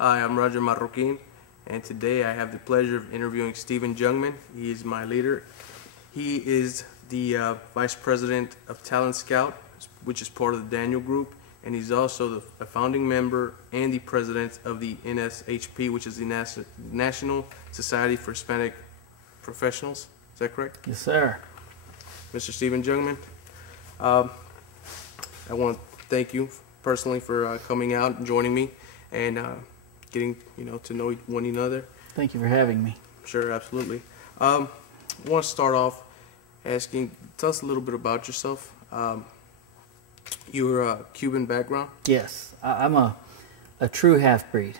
Hi, I'm Roger Marroquin, and today I have the pleasure of interviewing Stephen Youngman. He is my leader. He is the Vice President of Talent Scout, which is part of the Daniel Group, and he's also a founding member and the President of the NSHP, which is the National Society for Hispanic Professionals. Is that correct? Yes, sir. Mr. Stephen Youngman, I want to thank you personally for coming out and joining me and getting to know one another. Thank you for having me. Sure, absolutely. I want to start off asking, tell us a little bit about yourself. You're a Cuban background? Yes, I'm a true half-breed.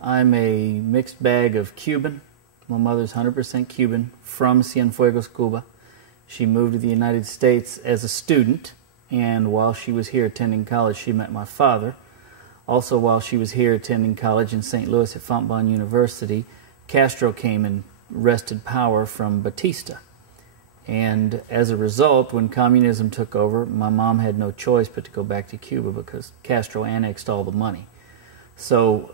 I'm a mixed bag of Cuban. My mother's 100% Cuban, from Cienfuegos, Cuba. She moved to the United States as a student, and while she was here attending college, she met my father. Also, while she was here attending college in St. Louis at Fontbonne University, Castro came and wrested power from Batista. And as a result, when communism took over, my mom had no choice but to go back to Cuba because Castro annexed all the money. So,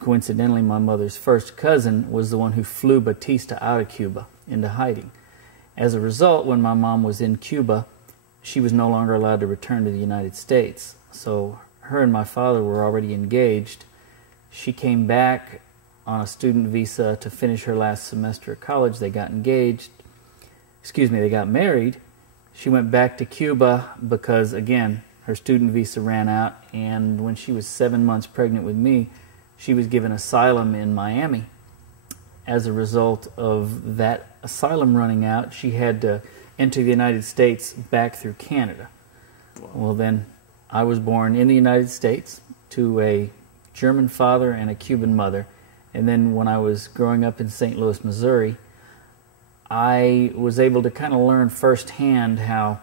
coincidentally, my mother's first cousin was the one who flew Batista out of Cuba into hiding. As a result, when my mom was in Cuba, she was no longer allowed to return to the United States. So her and my father were already engaged. She came back on a student visa to finish her last semester at college. They got engaged. They got married. She went back to Cuba because, again, her student visa ran out, and when she was 7 months pregnant with me, she was given asylum in Miami. As a result of that asylum running out, she had to enter the United States back through Canada. Well, then I was born in the United States to a German father and a Cuban mother. And then when I was growing up in St. Louis, Missouri, I was able to kind of learn firsthand how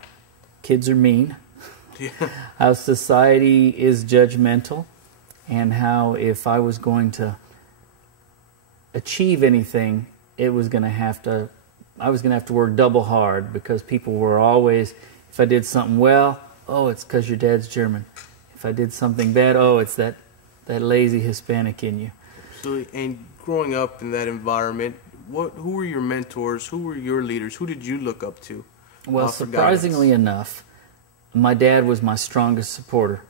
kids are mean, how society is judgmental, and how if I was going to achieve anything, I was going to have to work double hard, because people were always, if I did something well, oh, it's because your dad's German. If I did something bad, oh, it's that lazy Hispanic in you. Absolutely. And growing up in that environment, who were your mentors? Who were your leaders? Who did you look up to? Well, surprisingly enough, my dad was my strongest supporter,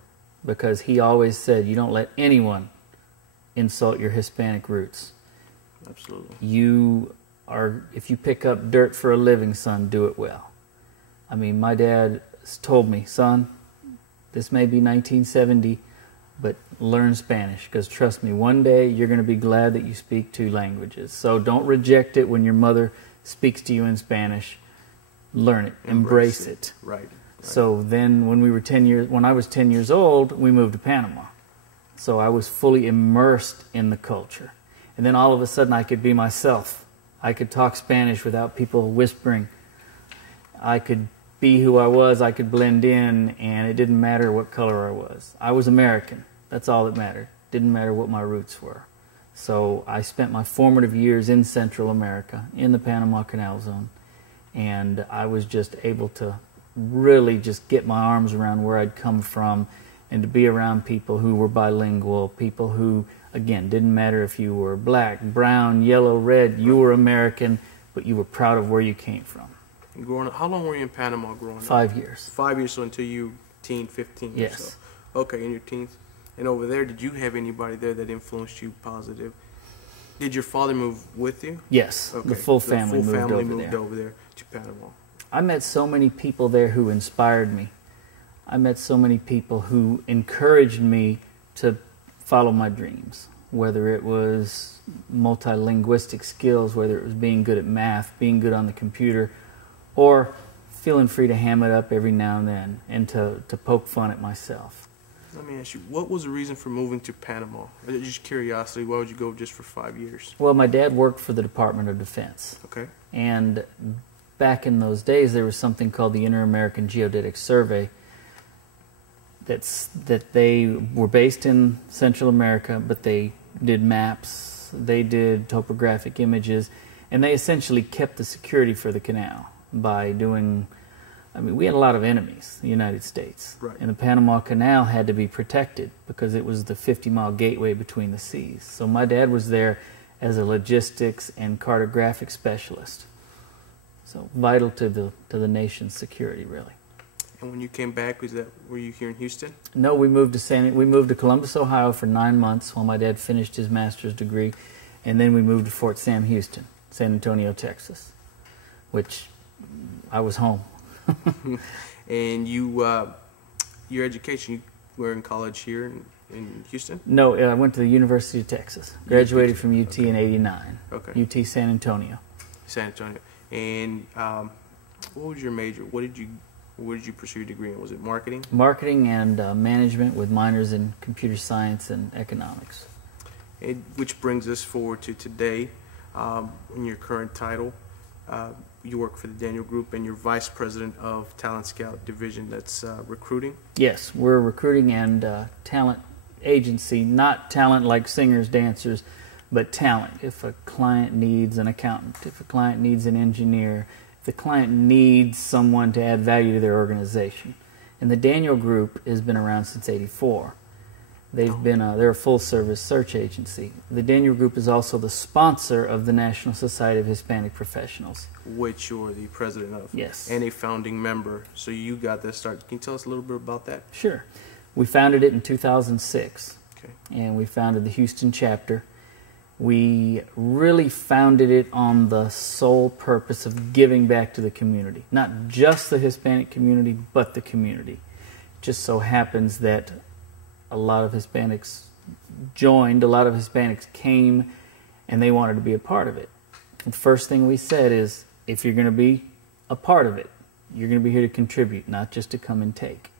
because he always said, you don't let anyone insult your Hispanic roots. Absolutely. If you pick up dirt for a living, son, do it well. I mean, my dad told me, son, this may be 1970, but learn Spanish, because trust me, one day you're going to be glad that you speak two languages. So don't reject it when your mother speaks to you in Spanish. Learn it, embrace it. Right. So then when I was 10 years old, we moved to Panama. So I was fully immersed in the culture. And then all of a sudden I could be myself. I could talk Spanish without people whispering. I could be who I was, I could blend in, and it didn't matter what color I was. I was American. That's all that mattered. Didn't matter what my roots were. So I spent my formative years in Central America, in the Panama Canal Zone, and I was just able to really just get my arms around where I'd come from, and to be around people who were bilingual, people who, again, didn't matter if you were black, brown, yellow, red, you were American, but you were proud of where you came from. And growing up, how long were you in Panama growing up? 5 years. 5 years, so until you 15 yes. or so. Okay, in your teens. And over there, did you have anybody there that influenced you positive? Did your father move with you? Yes, okay. The full family moved over there to Panama. I met so many people there who inspired me. I met so many people who encouraged me to follow my dreams, whether it was multilinguistic skills, whether it was being good at math, being good on the computer, or feeling free to ham it up every now and then and to poke fun at myself. Let me ask you, what was the reason for moving to Panama? Just curiosity, why would you go just for 5 years? Well, my dad worked for the Department of Defense. Okay. And back in those days, there was something called the Inter-American Geodetic Survey that they were based in Central America, but they did maps, they did topographic images, and they essentially kept the security for the canal by doing I mean, we had a lot of enemies, the United States. Right. And the Panama Canal had to be protected because it was the 50-mile gateway between the seas. So my dad was there as a logistics and cartographic specialist. So vital to the nation's security, really. And when you came back, were you here in Houston? No, we moved to Columbus, Ohio for 9 months while my dad finished his master's degree, and then we moved to Fort Sam Houston, San Antonio, Texas, which I was home. And your education, you were in college here in Houston? No, I went to the University of Texas. Graduated from UT in '89. Okay. UT San Antonio. San Antonio. And what was your major? Where did you pursue your degree in? Was it marketing? Marketing and management with minors in computer science and economics. Which brings us forward to today, in your current title. You work for the Daniel Group and you're Vice President of Talent Scout Division that's recruiting? Yes, we're a recruiting and talent agency, not talent like singers, dancers, but talent. If a client needs an accountant, if a client needs an engineer, if the client needs someone to add value to their organization. And the Daniel Group has been around since '84. They're a full-service search agency. The Daniel Group is also the sponsor of the National Society of Hispanic Professionals, which you're the president of. Yes. And a founding member. So you got that start. Can you tell us a little bit about that? Sure. We founded it in 2006. Okay. And we founded the Houston chapter. We really founded it on the sole purpose of giving back to the community. Not just the Hispanic community, but the community. It just so happens that a lot of Hispanics joined, a lot of Hispanics came, and they wanted to be a part of it. The first thing we said is, if you're going to be a part of it, you're going to be here to contribute, not just to come and take.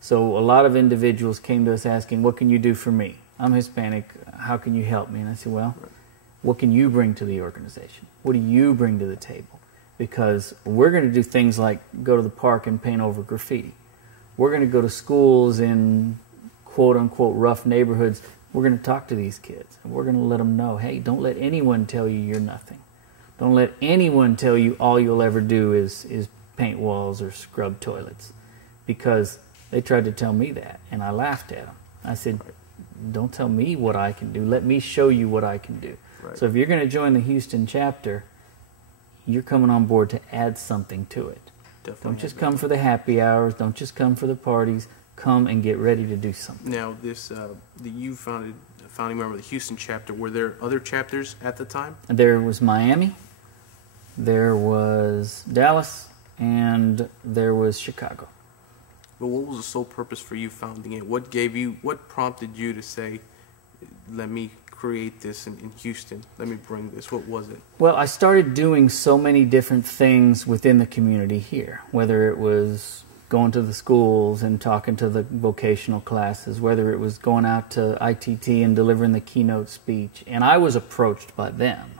So a lot of individuals came to us asking, what can you do for me? I'm Hispanic, how can you help me? And I said, well, what can you bring to the organization? What do you bring to the table? Because we're going to do things like go to the park and paint over graffiti. We're going to go to schools in quote-unquote rough neighborhoods. We're going to talk to these kids, and we're going to let them know, hey, don't let anyone tell you you're nothing. Don't let anyone tell you all you'll ever do is paint walls or scrub toilets, because they tried to tell me that, and I laughed at them. I said, don't tell me what I can do. Let me show you what I can do. Right. So if you're going to join the Houston chapter, you're coming on board to add something to it. Definitely. Don't just come for the happy hours. Don't just come for the parties. Come and get ready to do something. Now, you founding member of the Houston chapter. Were there other chapters at the time? There was Miami, there was Dallas, and there was Chicago. But what was the sole purpose for you founding it? What prompted you to say, let me create this in Houston? Let me bring this. What was it? Well, I started doing so many different things within the community here, whether it was going to the schools and talking to the vocational classes, whether it was going out to ITT and delivering the keynote speech. And I was approached by them.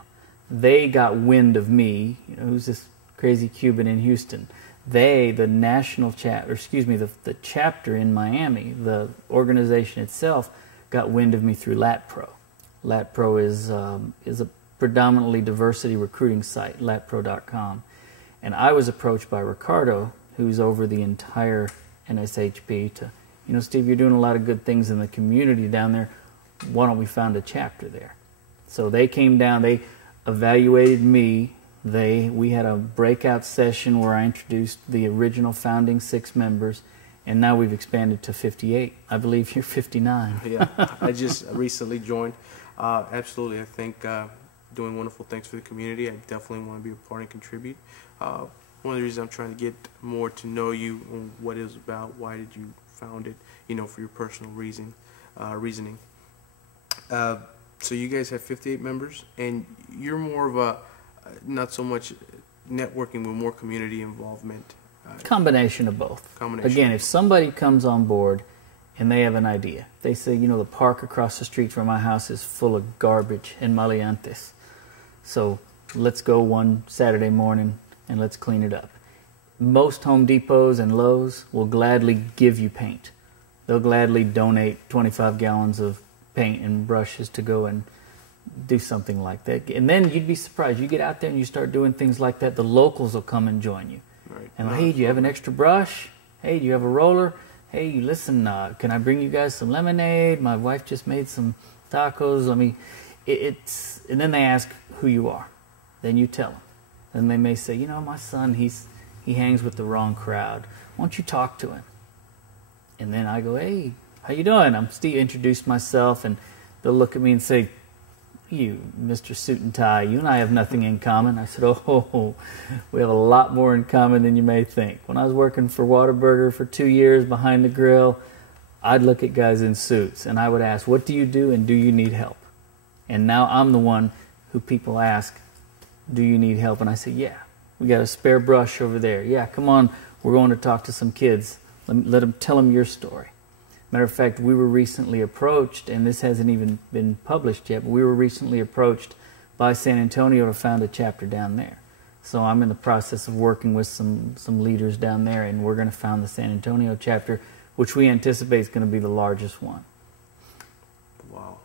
They got wind of me, who's this crazy Cuban in Houston. The national chapter, the chapter in Miami, the organization itself, got wind of me through LATPRO. LATPRO is a predominantly diversity recruiting site, latpro.com. And I was approached by Ricardo, who's over the entire NSHP, to, Steve, you're doing a lot of good things in the community down there. Why don't we found a chapter there? So they came down, they evaluated me. We had a breakout session where I introduced the original founding 6 members, and now we've expanded to 58. I believe you're 59. Yeah, I just recently joined. Absolutely, I think doing wonderful things for the community. I definitely want to be a part and contribute. One of the reasons I'm trying to get more to know you and what it is about, why did you found it, for your personal reasoning. So you guys have 58 members, and you're more of a, not so much networking, but more community involvement. Combination of both. Again, if somebody comes on board and they have an idea, they say, the park across the street from my house is full of garbage and maleantes. So let's go one Saturday morning and let's clean it up. Most Home Depots and Lowe's will gladly give you paint. They'll gladly donate 25 gallons of paint and brushes to go and do something like that. And then you'd be surprised. You get out there and you start doing things like that, the locals will come and join you. Right. Right. And hey, do you have an extra brush? Hey, do you have a roller? Hey, listen, can I bring you guys some lemonade? My wife just made some tacos. I mean, and then they ask who you are. Then you tell them. And they may say, you know, my son, he hangs with the wrong crowd. Why don't you talk to him? And then I go, hey, how you doing? I'm Steve. Introduce myself, and they'll look at me and say, you, Mr. Suit and Tie, you and I have nothing in common. I said, oh, we have a lot more in common than you may think. When I was working for Whataburger for 2 years behind the grill, I'd look at guys in suits, and I would ask, what do you do, and do you need help? And now I'm the one who people ask, do you need help? And I say, yeah, we got a spare brush over there. Yeah, come on, we're going to talk to some kids. Tell them your story. Matter of fact, we were recently approached, and this hasn't even been published yet, but we were recently approached by San Antonio to found a chapter down there. So I'm in the process of working with some leaders down there, and we're going to found the San Antonio chapter, which we anticipate is going to be the largest one. Wow.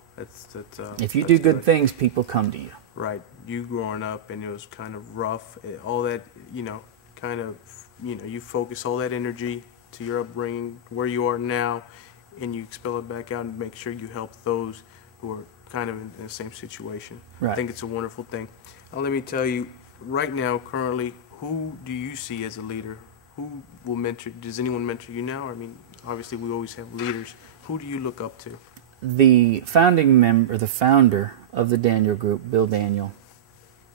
If you do good things, people come to you. Right. You growing up, and it was kind of rough, all that, you focus all that energy to your upbringing, where you are now, and you expel it back out and make sure you help those who are kind of in the same situation. Right. I think it's a wonderful thing. Now, let me tell you, right now, currently, who do you see as a leader? Who will mentor? Does anyone mentor you now? I mean, obviously, we always have leaders. Who do you look up to? The founding member, the founder of the Daniel Group, Bill Daniel,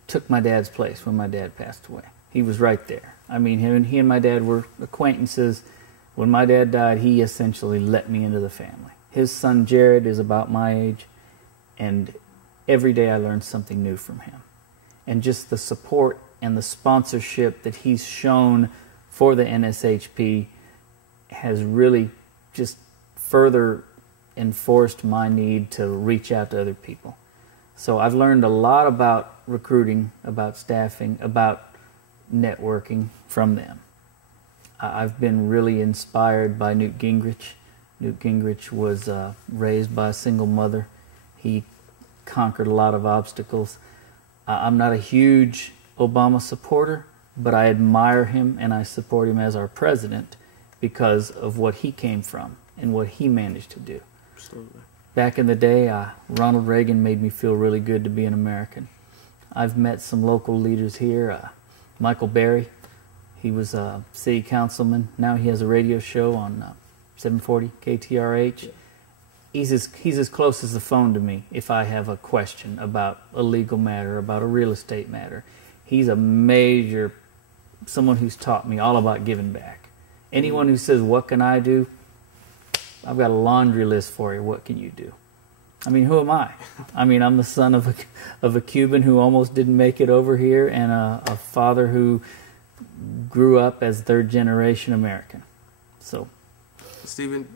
took my dad's place when my dad passed away. He was right there. I mean, he and my dad were acquaintances. When my dad died, he essentially let me into the family. His son, Jared, is about my age, and every day I learn something new from him. And just the support and the sponsorship that he's shown for the NSHP has really just further enforced my need to reach out to other people. So I've learned a lot about recruiting, about staffing, about networking from them. I've been really inspired by Newt Gingrich. Newt Gingrich was raised by a single mother. He conquered a lot of obstacles. I'm not a huge Obama supporter, but I admire him and I support him as our president because of what he came from and what he managed to do. Absolutely. Back in the day, Ronald Reagan made me feel really good to be an American. I've met some local leaders here. Michael Berry, he was a city councilman. Now he has a radio show on 740 KTRH. He's as close as the phone to me if I have a question about a legal matter, about a real estate matter. He's a major, someone who's taught me all about giving back. Anyone who says, what can I do? I've got a laundry list for you. What can you do? I mean, who am I? I mean, I'm the son of a Cuban who almost didn't make it over here, and a father who grew up as third-generation American. So, Stephen,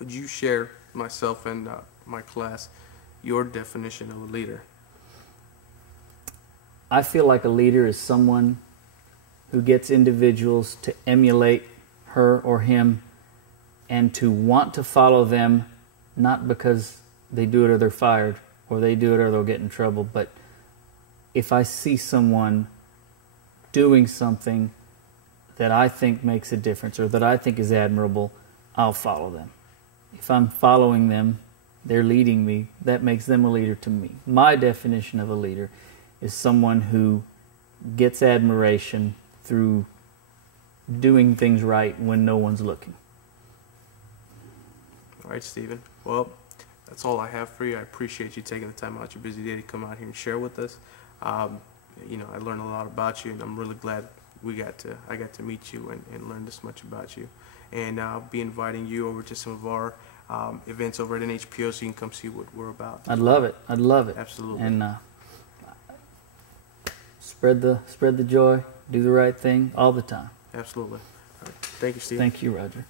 would you share myself and my class your definition of a leader? I feel like a leader is someone who gets individuals to emulate her or him and to want to follow them, not because they do it or they're fired, or they do it or they'll get in trouble, but if I see someone doing something that I think makes a difference or that I think is admirable, I'll follow them. If I'm following them, they're leading me, that makes them a leader to me. My definition of a leader is someone who gets admiration through doing things right when no one's looking. All right, Stephen. Well, that's all I have for you. I appreciate you taking the time out your busy day to come out here and share with us. You know, I learned a lot about you, and I'm really glad I got to meet you and learn this much about you. And I'll be inviting you over to some of our events over at NHPO so you can come see what we're about. I'd love it. I'd love it. Absolutely. And spread the joy, do the right thing all the time. Absolutely. All right. Thank you, Steve. Thank you, Roger.